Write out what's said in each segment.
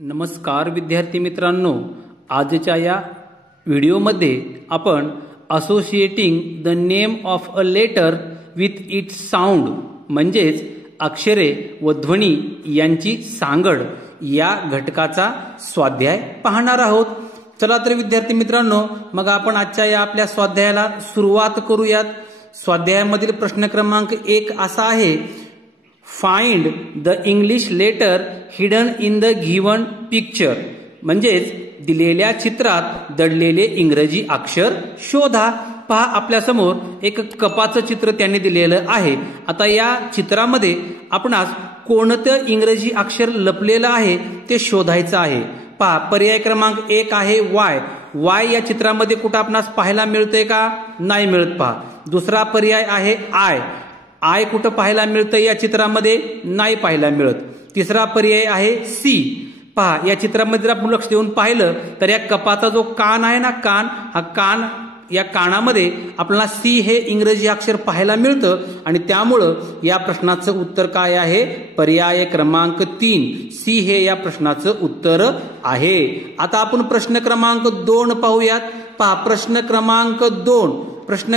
नमस्कार विद्यार्थी मित्रांनो, आजच्या या व्हिडिओमध्ये आपण associating the name of a letter with its sound म्हणजेच अक्षरे व ध्वनी यांची सांगड या घटकाचा स्वाध्याय पाहणार आहोत। चला तर विद्यार्थी मित्रांनो, मग आपण आजच्या या आपल्या स्वाध्यायाला सुरुवात करूयात। स्वाध्यायामधील प्रश्न क्रमांक 1 असा आहे, find the English letter hidden in the given picture म्हणजेच दिलेल्या चित्रात दडलेले इंग्रजी अक्षर शोधा। पहा, आपल्या समोर एक कपाचं चित्र त्यांनी दिलेलं आहे। आता या चित्रामध्ये आपणास कोणतं इंग्रजी अक्षर लपलेलं आहे ते शोधायचं आहे। पहा, पर्याय क्रमांक 1 आहे वाय। वाय या चित्रामध्ये कुठं आपणास पाहायला मिळतंय का? नाही मिळत। पहा, दुसरा पर्याय आहे आय। आय कुठं पाहायला मिळतं या चित्रामध्ये? नाही पाहायला मिळत। तिसरा पर्याय आहे सी। पहा, या चित्रामध्ये जर आपण लक्ष देऊन पाहिलं तर या कपाचा जो कान आहे ना, कान, हा कान, या कानामध्ये आपल्याला सी हे इंग्रजी अक्षर पाहायला मिळतं आणि त्यामुळं या प्रश्नाचं उत्तर काय आहे? पर्याय क्रमांक 3 सी हे या प्रश्नाचं उत्तर आहे। आता आपण प्रश्न क्रमांक 2 पाहूयात। पहा, प्रश्न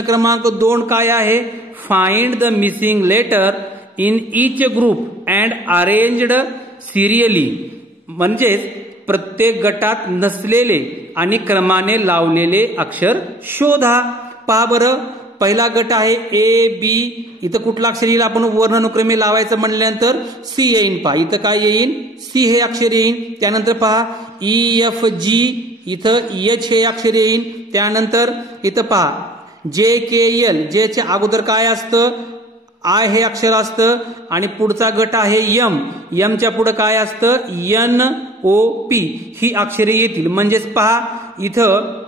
क्रमांक 2 काय आहे? Find the missing letter in each group and arranged serially म्हणजेच प्रत्येक गटात नसलेले आणि क्रमाने लावलेले अक्षर शोधा। पहा बरं, पहिला गट आहे ए बी। इथं कुठलं अक्षर येईल? आपण वर्णानुक्रमे लावायचं म्हणल्यानंतर सी येईन। पहा, इथं काय येईन? सी हे अक्षर येईन। त्यानंतर पहा ई एफ जी, इथं एच हे अक्षर येईन। त्यानंतर इथं पहा जे के एल, जे च्या अगोदर काय असतं? आय हे अक्षर असतं। आणि पुढचा गट आहे यम। यमच्या पुढे काय असतं? एन ओ पी ही अक्षरे येतील। म्हणजेच पहा, इथं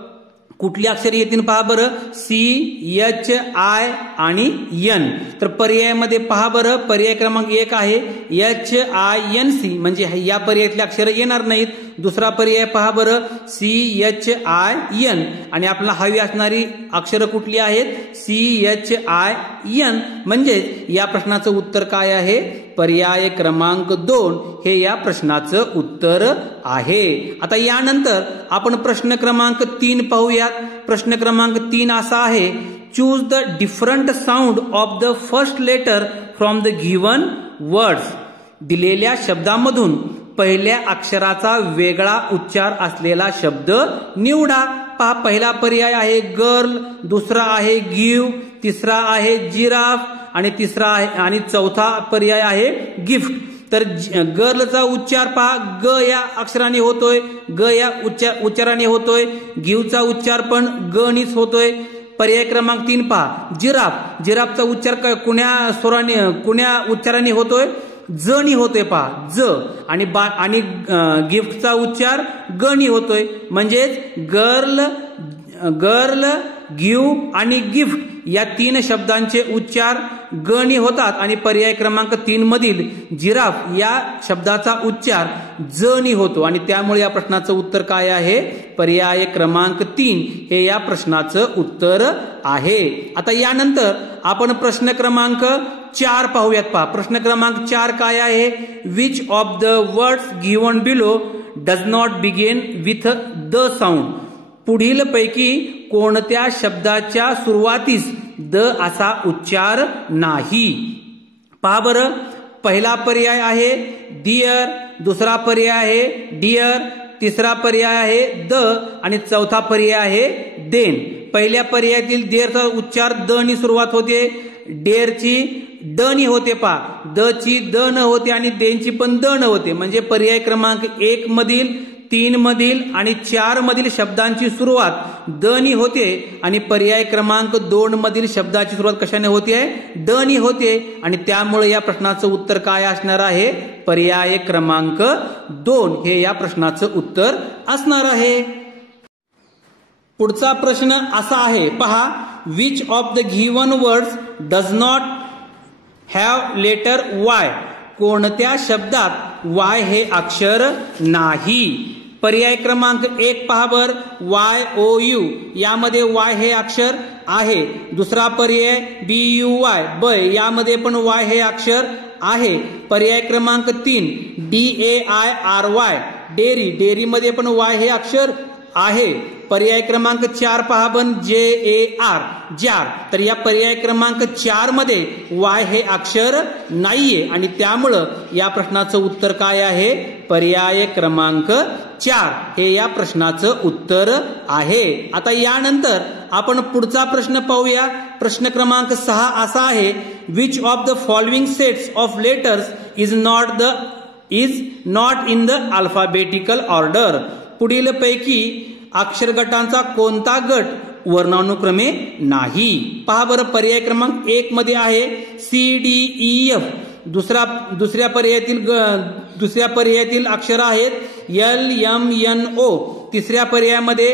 कुठली अक्षरे येतील? पहा बरं, सी एच आय आणि एन। तर पर्यायामध्ये पहा बरं, पर्याय क्रमांक 1 आहे एच आय एन सी, म्हणजे या पर्यायातले अक्षर येणार नाहीत। दुसरा पर्याय पहा बरं, सी एच आय एन, आणि आपल्याला हवी असणारी अक्षरं कुठली आहेत? C H I N. म्हणजे या प्रश्नाचं उत्तर काय आहे? पर्याय क्रमांक 2 हे या प्रश्नाचं उत्तर आहे। आता यानंतर आपण प्रश्न क्रमांक 3 पाहूयात। प्रश्न क्रमांक 3 असा आहे, choose the different sound of the first letter from the given words. दिलेल्या शब्दामधून पहिल्या अक्षराचा वेगळा उच्चार असलेला शब्द निवडा। पहा, पहिला पर्याय आहे गर्ल, दुसरा आहे गिव्ह, तिसरा आहे जिराफ आणि चौथा पर्याय आहे गिफ्ट। तर गर्लचा उच्चार पहा, ग या अक्षराने होतोय, ग या उच्चाराने होतोय। गिव्हचा उच्चार पण ग नीच होतोय। पर्याय क्रमांक 3 पहा जिराफ। जिराफचा उच्चार कुण्या उच्चाराने होतोय? ज नी होतोय। पहा, ज। आणि गिफ्टचा उच्चार ग नी होतोय। म्हणजेच गर्ल, गिव्ह आणि गिफ्ट या 3 शब्दांचे उच्चार ग नी होतात आणि पर्याय क्रमांक 3 मधील जिराफ या शब्दाचा उच्चार ज नी होतो आणि त्यामुळे या प्रश्नाचं उत्तर काय आहे? पर्याय क्रमांक 3 हे या प्रश्नाचं उत्तर आहे। आता यानंतर आपण प्रश्न क्रमांक 4 पाहूयात। पहा, प्रश्न क्रमांक 4 काय आहे? Which of the words given below does not begin with the sound. पुढील पैकी कोणत्या शब्दाच्या सुरुवातीस द असा उच्चार नाही? पहा बरं, पहिला पर्याय आहे डिअर, दुसरा पर्याय आहे डिअर, तिसरा पर्याय आहे द आणि चौथा पर्याय आहे देन। पहिल्या पर्यायातील देरचा उच्चार द नी सुरुवात होते, डेअरची ड नी होते। पहा, द ची द न होते आणि देनची पण द न होते। म्हणजे पर्याय क्रमांक 1 मधील, 3 मधील आणि 4 मधील शब्दांची सुरुवात द नी होते आणि पर्याय क्रमांक 2 मधील शब्दाची सुरुवात कशाने होते? ड नी होते आणि त्यामुळे या प्रश्नाचं उत्तर काय असणार आहे? पर्याय क्रमांक 2 हे या प्रश्नाचं उत्तर असणार आहे। पुढचा प्रश्न असा आहे, पहा, which of the given words does not have letter Y. कोणत्या शब्दात वाय हे अक्षर नाही? पर्याय क्रमांक 1 पहा बर, YOU, यामध्ये Y हे अक्षर आहे. दुसरा पर्याय BUY, बय, यामध्ये पण Y हे अक्षर आहे. पर्याय क्रमांक 3 DAIRY, डेरी, डेरीमध्ये पण Y हे अक्षर आहे. पर्याय क्रमांक 4 पहा पण JAR, जार, तर या पर्याय क्रमांक 4 मध्ये Y हे अक्षर नाहीये आणि त्यामुळं या प्रश्नाचं उत्तर काय आहे? पर्याय क्रमांक 4 हे या प्रश्नाचं उत्तर आहे. आता यानंतर आपण पुढचा प्रश्न पाहूया. प्रश्न क्रमांक 6 असा आहे, which of the following sets of letters is not in the alphabetical order. पुढील पैकी अक्षर गटांचा कोणता गट वर्णानुक्रमे नाही? पहा बरं, पर्याय क्रमांक 1 मध्ये आहे CDEF. दुसऱ्या पर्यायातील अक्षर आहेत LMNO. तिसऱ्या पर्यायामध्ये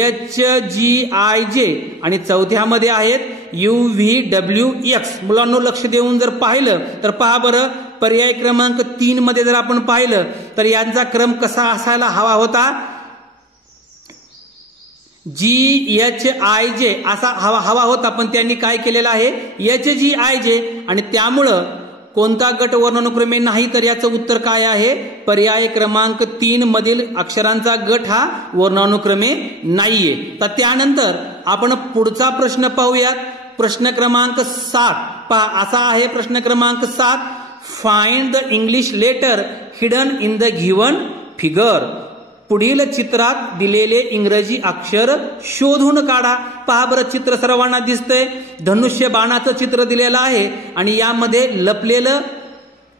HGIJ आणि चौथ्यामध्ये आहेत UVWX. मुलांनो लक्ष देऊन जर पाहिलं तर पहा बरं, पर्याय क्रमांक 3 मध्ये जर आपण पाहिलं तर यांचा क्रम कसा असायला हवा होता? GHIJ असा हवा होता, पण त्यांनी काय केलेलं आहे? HGIJ, आणि त्यामुळं कोणता गट वर्णानुक्रमे नाही? तर याचं उत्तर काय आहे? पर्याय क्रमांक 3 मधील अक्षरांचा गट हा वर्णानुक्रमे नाहीये. तर त्यानंतर आपण पुढचा प्रश्न पाहूयात. प्रश्न क्रमांक 7 पहा असा आहे. प्रश्न क्रमांक 7, find the English letter hidden in the given figure. पुढील चित्रात दिलेले इंग्रजी अक्षर शोधून काढा. पहा बरं, चित्र सर्वांना दिसतंय. धनुष्य बाणाचं चित्र दिलेलं आहे आणि यामध्ये लपलेलं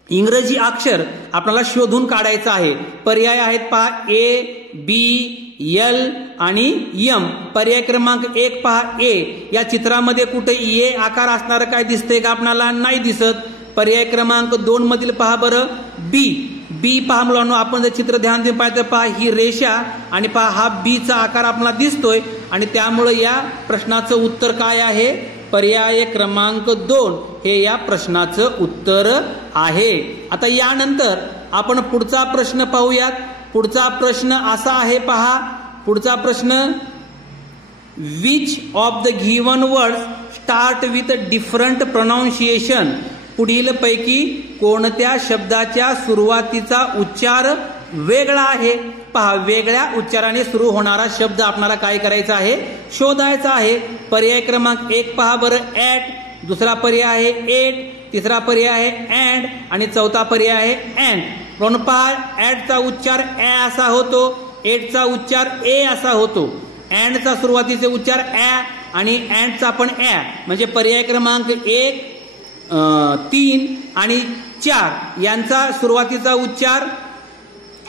इंग्रजी अक्षर आपल्याला शोधून काढायचं आहे. पर्याय आहेत पहा ABL आणि M. पर्याय क्रमांक 1 पहा A. या चित्रामध्ये कुठे A आकार असणारं काय दिसतंय का आपल्याला? नाही दिसत. पर्याय क्रमांक 2 मधील पहा बरं B. पहा मुलांनो, आपण जर चित्र ध्यान देऊन पाहिजे तर पहा ही रेषा आणि पहा हा B चा आकार आपल्याला दिसतोय आणि त्यामुळे या प्रश्नाचं उत्तर काय आहे? पर्याय क्रमांक 2 हे या प्रश्नाचं उत्तर आहे. आता यानंतर आपण पुढचा प्रश्न पाहूयात. पुढचा प्रश्न असा आहे पहा. पुढचा प्रश्न, which of the given words start with different pronunciation. पुढील पैकी कोणत्या शब्दाच्या सुरुवातीचा उच्चार वेगळा आहे? पहा, वेगळ्या उच्चाराने सुरू होणारा शब्द आपल्याला काय करायचा आहे? शोधायचा आहे. पर्याय क्रमांक 1 पहा बरं, ऍट. दुसरा पर्याय आहे एट. तिसरा पर्याय आहे अँड आणि चौथा पर्याय आहे अँड. म्हणून पहा, ऍटचा उच्चार ऍ असा होतो, एटचा उच्चार ए असा होतो, अँडचा सुरुवातीचे उच्चार ऍ आणि अँडचा पण ऍ. म्हणजे पर्याय क्रमांक 1, 3 आणि 4 यांचा सुरुवातीचा उच्चार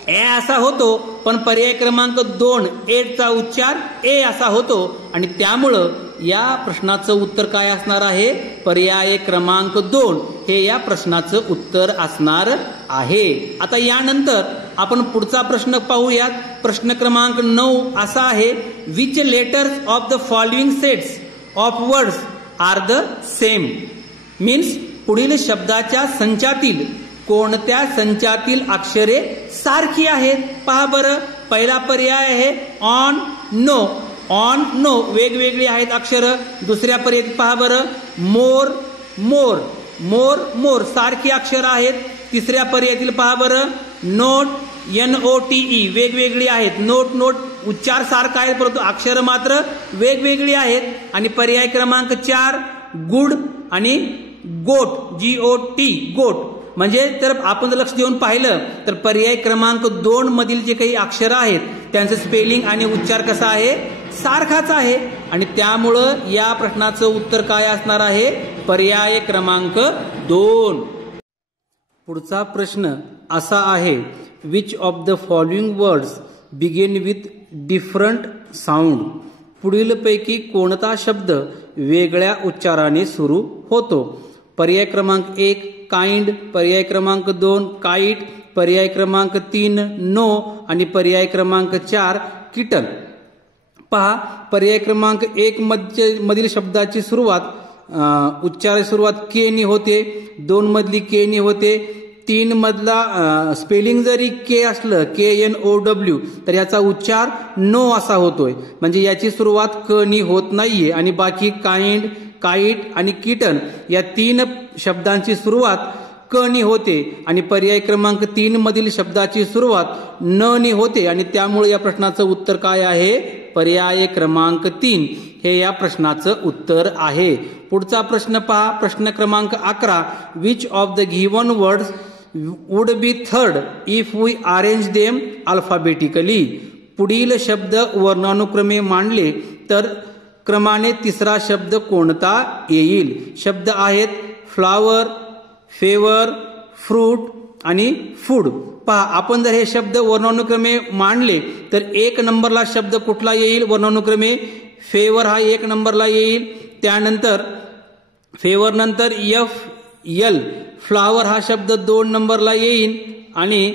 ए असा होतो, पण पर्याय क्रमांक 2 एटचा उच्चार ए असा होतो आणि त्यामुळं या प्रश्नाचं उत्तर काय असणार आहे? पर्याय क्रमांक 2 हे या प्रश्नाचं उत्तर असणार आहे. आता यानंतर आपण पुढचा प्रश्न पाहूयात. प्रश्न क्रमांक 9 असा आहे, which letters of the following sets of words are the same. Means पुढील शब्दाच्या संचातील कोणत्या संचातील अक्षरे सारखी आहेत? पहा बरं, पहिला पर्याय आहे ऑन नो. ऑन नो वेगवेगळी आहेत अक्षर. दुसऱ्या पर्यायात पहा बरं, मोर मोर. मोर मोर सारखी अक्षर आहेत. तिसऱ्या पर्यायातील पहा बरं, नोट NOTE वेगवेगळी आहेत. नोट नोट उच्चार सारखा आहे परंतु अक्षर मात्र वेगवेगळी आहेत. आणि पर्याय क्रमांक 4 गुड आणि गोट GOT गोट. म्हणजे जर आपण लक्ष देऊन पाहिलं तर पर्याय क्रमांक 2 मधील जे काही अक्षर आहेत त्यांचं स्पेलिंग आणि उच्चार कसा आहे? सारखाच आहे आणि त्यामुळं या प्रश्नाचं उत्तर काय असणार आहे? पर्याय क्रमांक 2. पुढचा प्रश्न असा आहे, which of the following words begin with different sound. पुढील पैकी कोणता शब्द वेगळ्या उच्चाराने सुरू होतो? पर्याय क्रमांक 1 काइंड, पर्याय क्रमांक 2 काइट, पर्याय क्रमांक 3 नो आणि पर्याय क्रमांक 4 किटन. पहा, पर्याय क्रमांक 1 मधील शब्दाची सुरुवात उच्चार सुरुवात के नी होते, 2 मधली के नी होते, 3 मधला स्पेलिंग जरी के असलं KNOW तर याचा उच्चार नो असा होतोय. म्हणजे याची सुरुवात क नी होत नाहीये आणि बाकी काइंड, काईट आणि किटन या 3 शब्दांची सुरुवात क नी होते आणि पर्याय क्रमांक 3 मधील शब्दाची सुरुवात न नी होते आणि त्यामुळे या प्रश्नाचं उत्तर काय आहे? पर्याय क्रमांक 3 हे या प्रश्नाचं उत्तर आहे. पुढचा प्रश्न पहा, प्रश्न क्रमांक 11. Which of the given words would be third if we arrange them alphabetically? पुढील शब्द वर्णानुक्रमे मांडले तर क्रमाने तिसरा शब्द कोणता येईल? शब्द आहेत फ्लावर, फेवर, फ्रूट आणि फूड. पहा, आपण जर हे शब्द वर्णानुक्रमे मांडले तर 1 नंबरला शब्द कुठला येईल वर्णानुक्रमे? फेवर हा 1 नंबरला येईल. त्यानंतर फेवर नंतर FL फ्लावर हा शब्द 2 नंबरला येईल आणि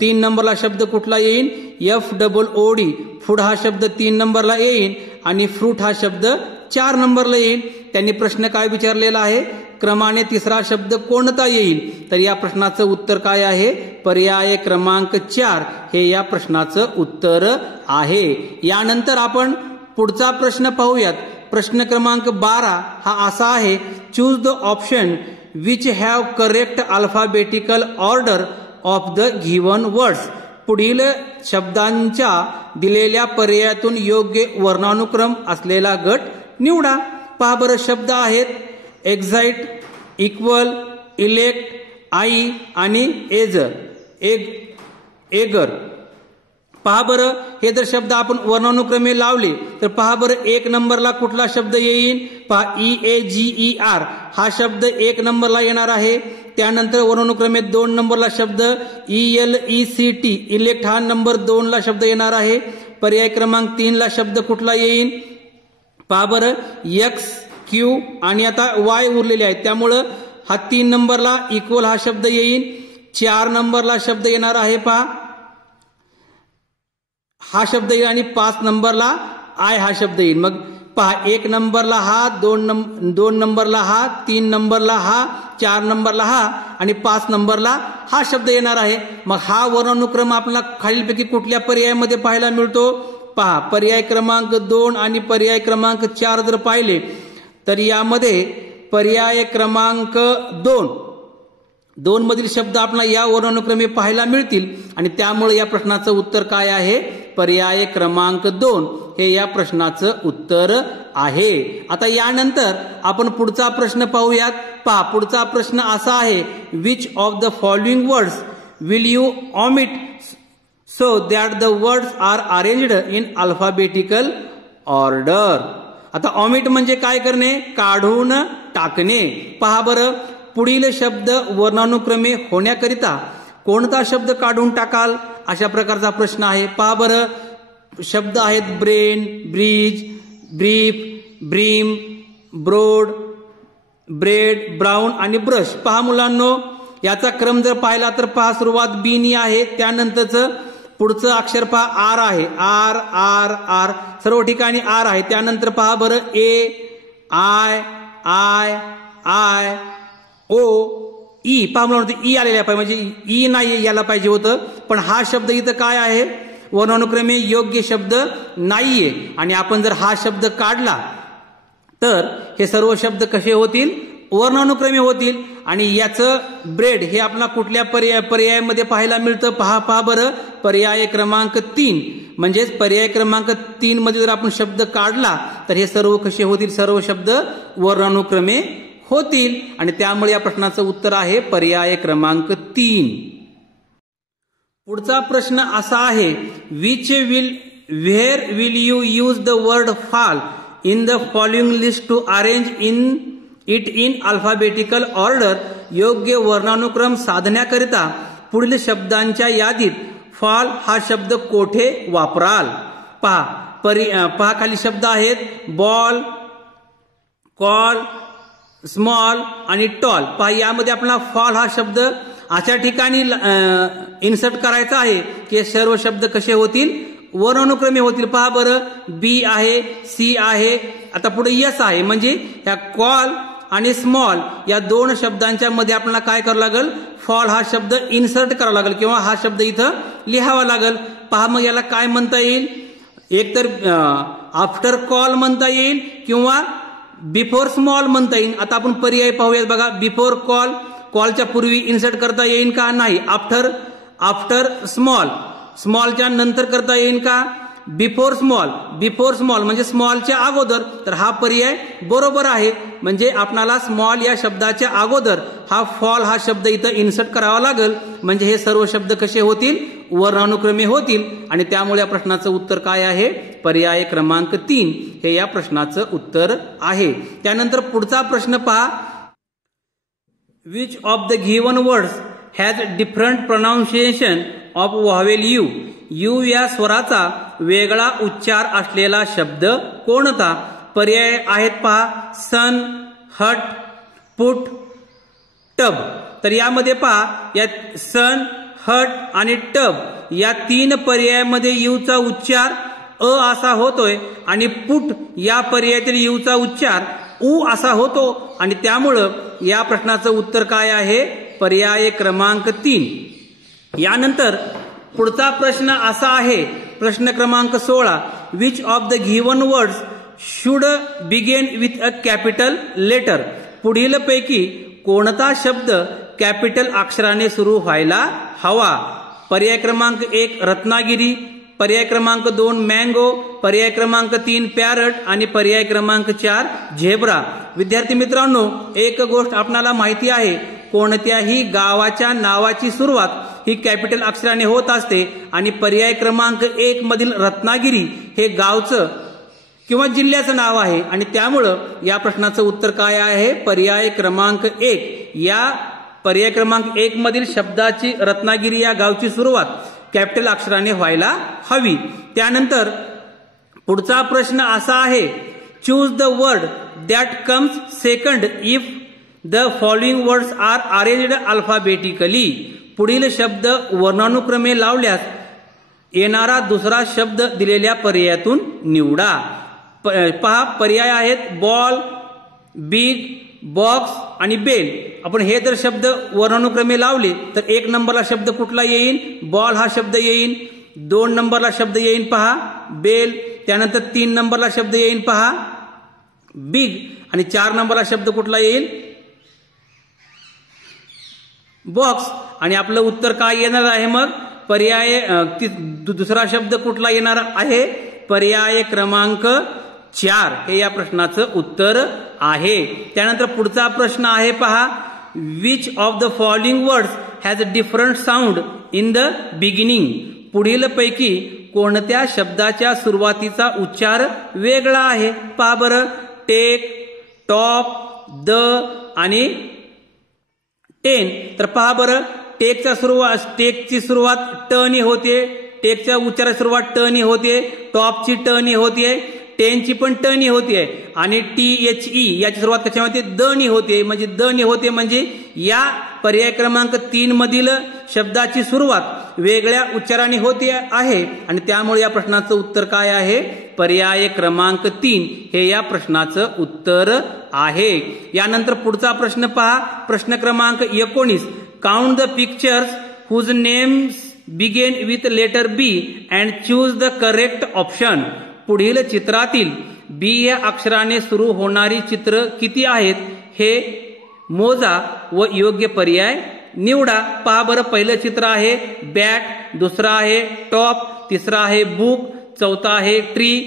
3 नंबरला शब्द कुठला येईल? FOOD फूड हा शब्द 3 नंबरला येईल आणि फ्रूट हा शब्द 4 नंबरला येईल. त्यांनी प्रश्न काय विचारलेला आहे? क्रमाने तिसरा शब्द कोणता येईल? तर या प्रश्नाचं उत्तर काय आहे? पर्याय क्रमांक 4 हे या प्रश्नाचं उत्तर आहे. यानंतर आपण पुढचा प्रश्न पाहूयात. प्रश्न क्रमांक 12 हा असा आहे, choose the option which have correct alphabetical order of the given words. पुढील शब्दांच्या दिलेल्या पर्यायातून योग्य वर्णानुक्रम असलेला गट निवडा. पहा बरं, शब्द आहेत एक्झाइट, इक्वल, इलेक्ट, आई आणि एगर. पहा बरं, हे जर शब्द आपण वर्णानुक्रमे लावले तर पहा बरं 1 नंबरला कुठला शब्द येईल? पहा EAGER हा शब्द 1 नंबरला येणार आहे. त्यानंतर वर्णानुक्रमे 2 नंबरला शब्द ELECT इलेक्ट हा नंबर 2 ला शब्द येणार आहे. पर्याय क्रमांक 3 ला शब्द कुठला येईल? पहा बरं XQ आणि आता Y उरलेले आहेत त्यामुळं हा 3 नंबरला इक्वल हा शब्द येईल. 4 नंबरला शब्द येणार आहे पहा हा शब्द येईल आणि 5 नंबरला आय हा शब्द येईल. मग पहा 1 नंबरला हा, 2 नंबरला हा, 3 नंबरला हा, 4 नंबरला हा आणि 5 नंबरला हा शब्द येणार आहे. मग हा वर्णानुक्रम आपल्याला खालीलपैकी कुठल्या पर्यायामध्ये पाहायला मिळतो? पहा, पर्याय क्रमांक 2 आणि पर्याय क्रमांक 4 जर पाहिले तर यामध्ये पर्याय क्रमांक 2 मधील शब्द आपल्याला या वर्णानुक्रमे पाहायला मिळतील आणि त्यामुळे या प्रश्नाचं उत्तर काय आहे? पर्याय क्रमांक 2 हे या प्रश्नाचं उत्तर आहे. आता यानंतर आपण पुढचा प्रश्न पाहूयात. पहा, पुढचा प्रश्न असा आहे, which of the following words will you omit so that the words are arranged in alphabetical order. आता ऑमिट म्हणजे काय करणे? काढून टाकणे. पहा बरं, पुढील शब्द वर्णानुक्रमे होण्याकरिता कोणता शब्द काढून टाकाल? अशा प्रकारचा प्रश्न आहे. पहा बरं, शब्द आहेत brain, bridge, brief, bream, broad, bread, brown आणि ब्रश. पहा मुलांनो, याचा क्रम जर पाहिला तर पहा सुरुवात बी नी आहे, त्यानंतरचं पुढचं अक्षर पहा आर आहे. आर आर आर सर्व ठिकाणी आर आहे. त्यानंतर पहा बरं I I I O E. पहा मुलांनो, ई आलेला पाहिजे, म्हणजे ई नाही याला पाहिजे होतं, पण हा शब्द इथं काय आहे? वर्णानुक्रमे योग्य शब्द नाहीये आणि आपण जर हा शब्द काढला तर हे सर्व शब्द कसे होतील? वर्णानुक्रमे होतील. आणि याचं ब्रेड हे आपल्याला कुठल्या पर्यायामध्ये पाहायला मिळतं? पहा बरं, पर्याय क्रमांक 3. म्हणजेच पर्याय क्रमांक 3 मध्ये जर आपण शब्द काढला तर हे सर्व कसे होतील? सर्व शब्द वर्णानुक्रमे होतील आणि त्यामुळे या प्रश्नाचं उत्तर आहे पर्याय क्रमांक 3. पुढचा प्रश्न असा आहे, where will you use the word fall in the following list to arrange it in alphabetical order. योग्य वर्णानुक्रम साधण्याकरिता पुढील शब्दांच्या यादीत फॉल हा शब्द कोठे वापराल? पहा खाली शब्द आहेत बॉल, कॉल, स्मॉल आणि टॉल. पहा यामध्ये आपल्याला फॉल हा शब्द अशा ठिकाणी इन्सर्ट करायचा आहे की सर्व शब्द कसे होतील? वर्णानुक्रमे होतील. पहा बरं, बी आहे, सी आहे, आता पुढे यस आहे, म्हणजे ह्या कॉल आणि स्मॉल या दोन शब्दांच्या मध्ये आपल्याला काय करावं लागेल, फॉल हा शब्द इन्सर्ट करावा लागेल किंवा हा शब्द इथं लिहावा लागेल. पहा मग याला काय म्हणता येईल, एकतर आफ्टर कॉल म्हणता येईल किंवा बिफोर स्मॉल म्हणता येईल. आता आपण पर्याय पाहूयात बघा. बिफोर कॉल, कॉलच्या पूर्वी इन्सर्ट करता येईल का, नाही. आफ्टर स्मॉल, स्मॉलच्या नंतर करता येईल का, बिफोर स्मॉल म्हणजे स्मॉलच्या अगोदर. तर हा पर्याय बरोबर आहे. म्हणजे आपणाला स्मॉल या शब्दाच्या अगोदर हा फॉल हा शब्द इथं इन्सर्ट करावा लागेल. म्हणजे हे सर्व शब्द कसे होतील, वर्णानुक्रमे होतील. आणि त्यामुळे या प्रश्नाचं उत्तर काय आहे, पर्याय क्रमांक 3 हे या प्रश्नाचं उत्तर आहे. त्यानंतर पुढचा प्रश्न पहा. Which of the given words has different pronunciation of vowel U. U या स्वराचा वेगळा उच्चार असलेला शब्द कोणता. पर्याय आहेत पहा, सन, हट, पुट, टब. तर यामध्ये पहा, या सन, हट आणि टब या 3 पर्यायामध्ये यूचा उच्चार अ असा होतोय आणि पुट या पर्यायातील यूचा उच्चार उ असा होतो. आणि त्यामुळं या प्रश्नाचं उत्तर काय आहे, पर्याय क्रमांक 3. यानंतर पुढचा प्रश्न असा आहे, प्रश्न क्रमांक 16. Which of the given words should begin with a capital letter. पुढील पैकी कोणता शब्द कॅपिटल अक्षराने सुरू व्हायला हवा. पर्याय क्रमांक 1 रत्नागिरी, पर्याय क्रमांक 2 मँगो, पर्याय क्रमांक 3 पॅरट आणि पर्याय क्रमांक 4 झेब्रा. विद्यार्थी मित्रांनो, एक गोष्ट आपणाला माहिती आहे, कोणत्याही गावाच्या नावाची सुरुवात ही कॅपिटल अक्षराने होत असते. आणि पर्याय क्रमांक 1 मधील रत्नागिरी हे गावचं किंवा जिल्ह्याचं नाव आहे. आणि त्यामुळं या प्रश्नाचं उत्तर काय आहे, पर्याय क्रमांक 1. या पर्याय क्रमांक 1 मधील शब्दाची रत्नागिरी या गावची सुरुवात कॅपिटल अक्षराने व्हायला हवी. त्यानंतर पुढचा प्रश्न असा आहे, choose the word that comes second if the following words are arranged alphabetically. पुढील शब्द वर्णानुक्रमे लावल्यास येणारा दुसरा शब्द दिलेल्या पर्यायातून निवडा. पहा, पर्याय आहेत बॉल, बिग, बॉक्स आणि बेल. आपण हे जर शब्द वर्णानुक्रमे लावले तर 1 नंबरला शब्द कुठला येईल, बॉल हा शब्द येईल. 2 नंबरला शब्द येईल पहा बेल. त्यानंतर 3 नंबरला शब्द येईल पहा बिग. आणि 4 नंबरला शब्द कुठला येईल, बॉक्स. आणि आपलं उत्तर काय येणार आहे मग, पर्याय दुसरा शब्द कुठला येणार आहे, पर्याय क्रमांक 4 हे या प्रश्नाचं उत्तर आहे. त्यानंतर पुढचा प्रश्न आहे पहा, which of the following words has different sound in the beginning. पुढील पैकी कोणत्या शब्दाच्या सुरुवातीचा उच्चार वेगळा आहे. पहा बरं, टेक, टॉप, द आणि टेन. तर पहा बरं, टेकची सुरुवात ट नी होते, टेकच्या उच्चाराची सुरुवात ट नी होते, टॉपची ट नी होते, टेनची पण ट नी होते आणि THE याची सुरुवात कशामध्ये द नी होते. म्हणजे द नी होते म्हणजे या पर्याय क्रमांक 3 मधील शब्दाची सुरुवात वेगळ्या उच्चाराने होते आहे. आणि त्यामुळे या प्रश्नाचं उत्तर काय आहे, पर्याय क्रमांक 3 हे या प्रश्नाचं उत्तर आहे. यानंतर पुढचा प्रश्न पहा, प्रश्न क्रमांक 19. Count the pictures whose names begin with letter B and choose the correct option. पुढील चित्रातील B या अक्षराने सुरू होणारी चित्र किती आहेत हे मोजा व योग्य पर्याय निवडा. पहा बरं, पहिलं चित्र आहे बॅट, दुसरा आहे टॉप, तिसरा आहे बुक, चौथा आहे ट्री,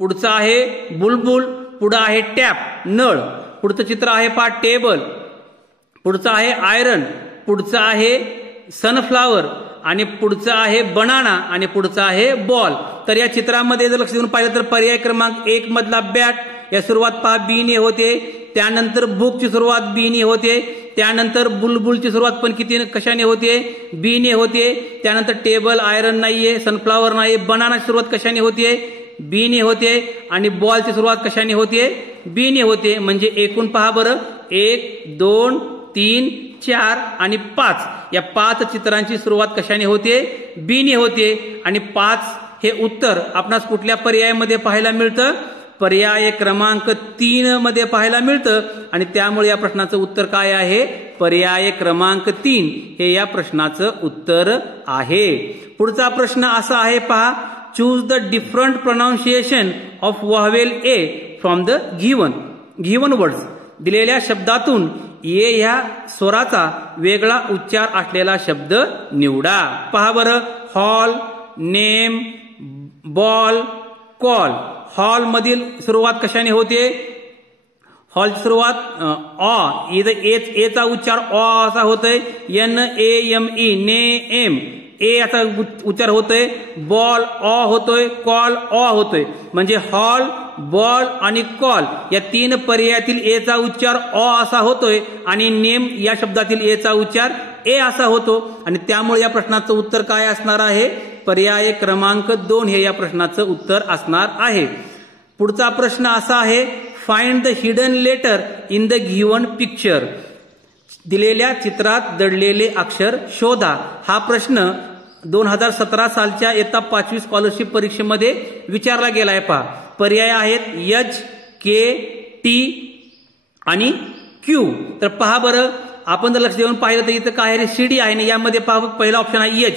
पुढचा आहे बुलबुल, पुढं आहे टॅप नळ, पुढचं चित्र आहे पहा टेबल, पुढचं आहे आयरन, पुढचं आहे सनफ्लावर आणि पुढचं आहे बनाना आणि पुढचं आहे बॉल. तर या चित्रामध्ये जर लक्ष देऊन पाहिलं तर पर्याय क्रमांक 1 मधला बॅट या सुरुवात पहा B ने होते, त्यानंतर बुकची सुरुवात B ने होते, त्यानंतर बुलबुलची सुरुवात पण कशाने होते, B ने होते, त्यानंतर टेबल आयरन नाहीये, सनफ्लावर नाही, बनानाची सुरुवात कशाने होते, B ने होते आणि बॉलची सुरुवात कशाने होते, B ने होते. म्हणजे एकूण पहा बरं 1 2 3 4 आणि 5 या 5 चित्रांची सुरुवात कशाने होते, B ने होते. आणि 5 हे उत्तर आपणास कुठल्या पर्यायामध्ये पाहायला मिळतं, पर्याय क्रमांक 3 मध्ये पाहायला मिळतं आणि त्यामुळे या प्रश्नाचं उत्तर काय आहे? पर्याय क्रमांक 3 हे या प्रश्नाचं उत्तर आहे. पुढचा प्रश्न असा आहे पहा, choose the different pronunciation of vowel A from the given words. दिलेल्या शब्दातून ए ह्या स्वराचा वेगळा उच्चार असलेला शब्द निवडा. पहा बरं, hall, name, ball, call. Hall मधील सुरुवात कशाने होते? हॉलची सुरुवात ऑ, एचा उच्चार ऑ असा होतोय. NAME, नेम, ए याचा उच्चार होतोय. बॉल ऑ होतोय, कॉल ऑ होतोय. म्हणजे हॉल, बॉल आणि कॉल या 3 पर्यायातील एचा उच्चार ऑ असा होतोय आणि नेम या शब्दातील एचा उच्चार ए असा होतो आणि त्यामुळे या प्रश्नाचं उत्तर काय असणार आहे? पर्याय क्रमांक 2 हे या प्रश्नाचं उत्तर असणार आहे. पुढचा प्रश्न असा आहे, find the hidden letter in the given picture. दिलेल्या चित्रात दडलेले अक्षर शोधा. हा प्रश्न 2017 सालच्या इयत्ता 5वी स्कॉलरशिप परीक्षेमध्ये विचारला गेलाय. पहा, पर्याय आहेत H, K, T आणि Q. तर पहा बरं, आपण जर लक्ष देऊन पाहिलं तर इथं काय आहे? CD आहे ना. यामध्ये पहा, पहिला ऑप्शन आहे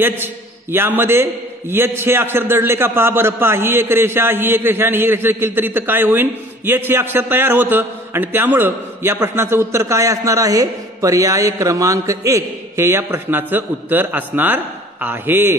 H. यामध्ये H हे अक्षर दडले का? पहा बरं, पहा, ही एक रेषा आणि ही रेषा केली तर इथं काय होईल? H हे अक्षर तयार होतं आणि त्यामुळं या प्रश्नाचं उत्तर काय असणार आहे? पर्याय क्रमांक 1 हे या प्रश्नाचं उत्तर असणार आहे.